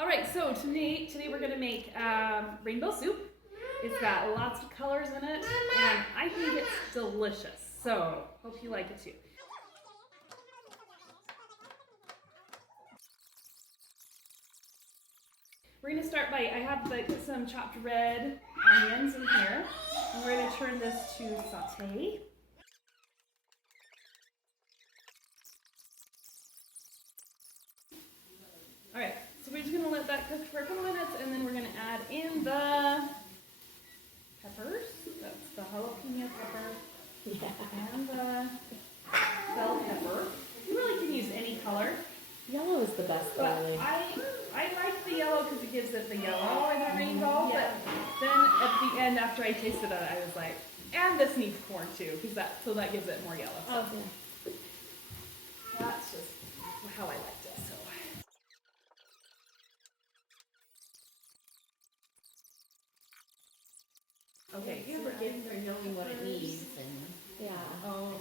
All right, so today we're gonna make rainbow soup. It's got lots of colors in it, and I think it's delicious. So hope you like it too. We're gonna start by, I have some chopped red onions in here, and we're gonna turn this to saute. All right, so we're just gonna let that cook for a couple minutes, and then we're gonna add in the peppers. That's the jalapeno pepper and the bell pepper. You really can use any color. Yellow is the best, though, But really. I like the yellow because it gives it the yellow and the rainbow. Yeah. But then at the end, after I tasted it, I was like, and this needs corn too, because that gives it more yellow. So Oh, yeah. that's just how I liked it. So. Okay, You ever give her knowing what it needs and Yeah. oh,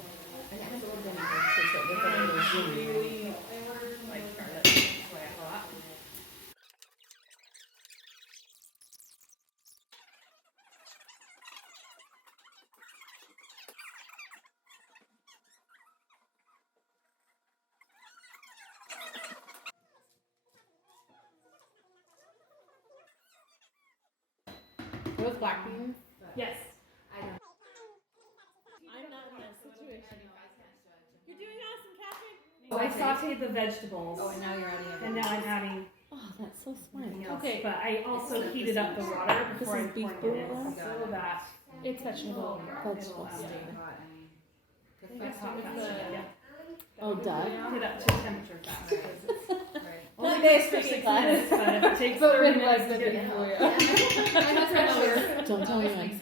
and that's a little bit of really like garlic. That's what I thought. Those black beans? Yes. I don't I'm not in that situation. You're doing awesome, Katherine. So I sauteed the vegetables, Oh, and now you're adding and now I'm adding Oh, that's so smart. everything else. Okay. But I also heated up the water before This I is beef poured it in, bouillon? so that It's vegetable. it'll Vegetables. stay hot. It's hot faster. Yeah. Oh, duh. Heat up to temperature faster. Right. Only takes for 6 minutes, but if it takes 30 minutes to get it. I'm not sure. Don't tell anyone.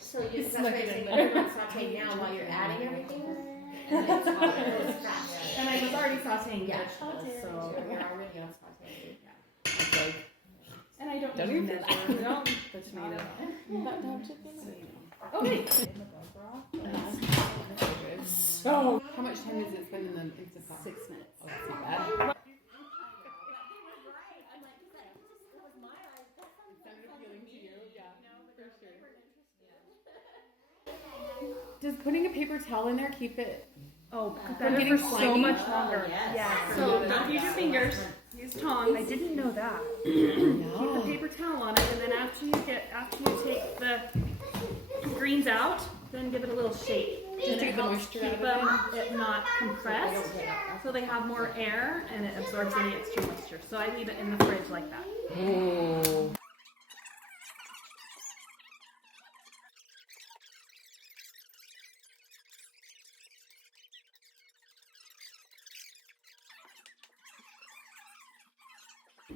So you that's right. So you don't saute now while you're adding everything, and then it's hot. It's fast. And I was already sauteing vegetables, So so. you're already on saute. Okay. And I don't Don't usually do measure the tomato. Hot dog chicken? So you know. Okay. So, how much time does it spend in the Instant Pot? 6 minutes. Oh, that's not bad. Does putting a paper towel in there keep it? Oh, From better getting for so slimy? much longer. yes. Yeah. So don't use your fingers. Use tongs. I didn't know that. Keep the paper towel on it, and then after you take the greens out, then give it a little shake. Just And to it get the helps moisture keep out of it not compressed, so they have more air and it absorbs any extra moisture. So I leave it in the fridge like that. Oh.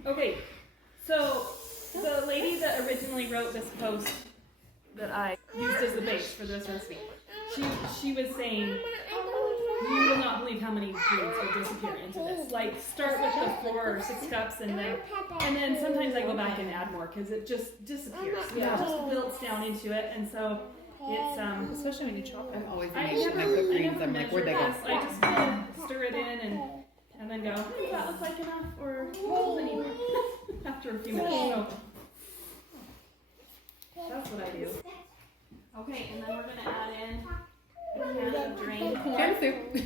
Okay, so the lady that originally wrote this post that I used as the base for this recipe, she was saying, you will not believe how many greens will disappear into this. Like, start with the 4 or 6 cups, and then sometimes I go back and add more because it just disappears. Yeah. It just wilts down into it, and so it's Especially when you chop it. I'm always I amazed when I cook greens. I'm like, where'd they go? I just kind of stir it in and then go, does that look like enough, or does it need more? After a few minutes. So that's what I do. Okay, and then we're gonna add in a can of drained corn. Can soup.